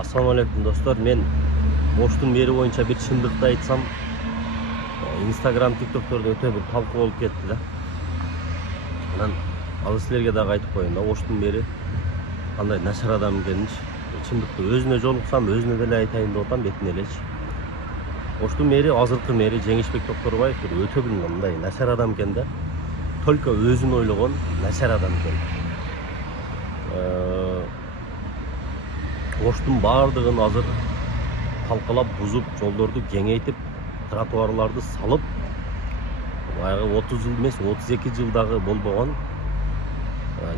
Assalamu alaikum dostlar. Men Оштун мэри боюнча bir чындыкты айтсам, Instagram, TikTok'торда өтө bir талкуу болуп кетти да. Анан ал силерге дагы айтып коеюн да, Оштун мэри кандай начар адам экенинчи. Чындыкты өзүнө жолуксам, өзүнө деле айтайын деп атам, бетине элечи. Оштун мэри, азыркы мэри Жеңишбек Токторбаев өтө bir мындай начар адам экен да. Только өзүн ойлогон начар адам экен. Оштун баардыгын азыр талкалап, бузуп, жолдорду кеңейтип, тротуарларды салып, баягы 30 жыл эмес, 32 жылдагы болбогон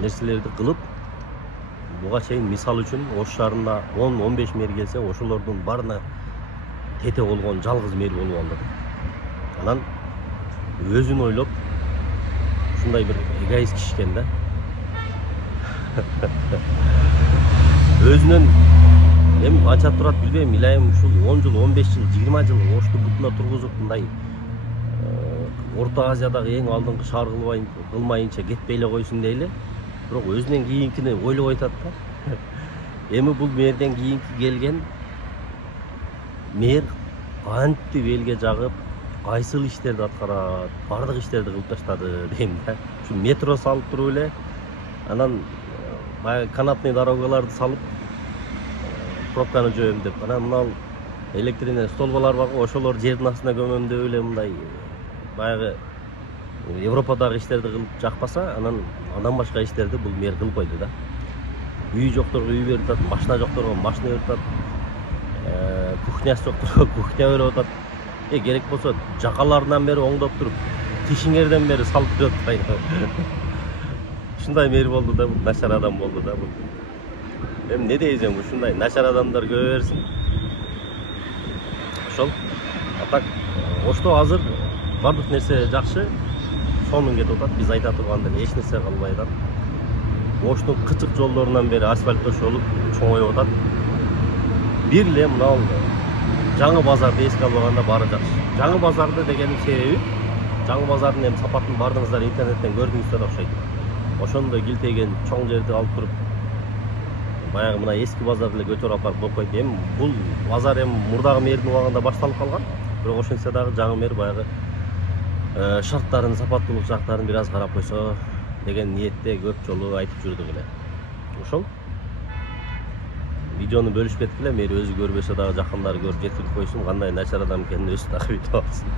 нерселерди кылып, буга чейин мисал үчүн Ош шаарында 10-15 мэр келсе, ошолордун баарына тете болгон жалгыз мэр болуп алды. Анан өзүн ойлоп, ушундай бир эгоист киши экен да. Өзүнөн эми канча турат билбейм, илайым ушул 10 жыл, 15 жыл, 20 жыл Ошту бутуна тургузуп, мындай Орто Азиядагы эң алдыңкы шаар кылмайынча кетпей эле койсун дейли. Бирок өзүнөн кийинкини ойлоп айтат да. Эми бул мэрден кийинки келген мэр кантип элге жагып, кайсыл иштерди аткарат, бардык иштерди кылып таштады дейм да. Ушу метро салып туруп эле, анан баягы канатный дорогаларды салып, пробканы жоюм деп, анан мына электринен столбалар бар го, ошолор жердин астына көмөм деп эле мындай баягы Европадагы иштерди кылып жакпаса, анан андан башка иштерди бул мэр кылып койду да. Үй жокторго үй берип атат, машина жокторго машина берип атат, кухнясы жокторго кухня берип атат. Керек болсо жакаларынан бери оңдоп туруп, тишиңерден бери салып берип атат. Ушундай мэр болду да, бул начар адам болду да бул. Эми не дейсиң, ушундай начар адамдар көбө берсин. Ошол. Атак Ошто азыр бардык нерсе жакшы, сонун кетип атат. Биз айта тургандай эч нерсе калбай атат. Оштун кычык жолдорунан бери асфальт төшөлүп, чоңоюп атат. Бир эле мына жаңы базарды эске албаганда баары жакшы. Жаңы базарды дегенин себеби, жаңы базардын эми сапатын бардыгыңыздар интернеттен көрдүңүздөр окшойт. Ошондой килтеген чоң жерди алып туруп, баягы мына эски базарды эле көтөрүп алып барып койт. Эми бул базар эми мурдагы мэрдин убагында башталып калган. Бирок ошентсе дагы жаңы мэр баягы шарттарын, сапаттуулук жактарын бир аз карап койсо деген ниетте көп жолу айтып жүрдүк эле. Ошол видеону бөлүшүп кеткиле, мэр өзү көрбөсө дагы жакындары көрүп жеткирип койсун, кандай начар адам экенин өзү дагы билип алсын.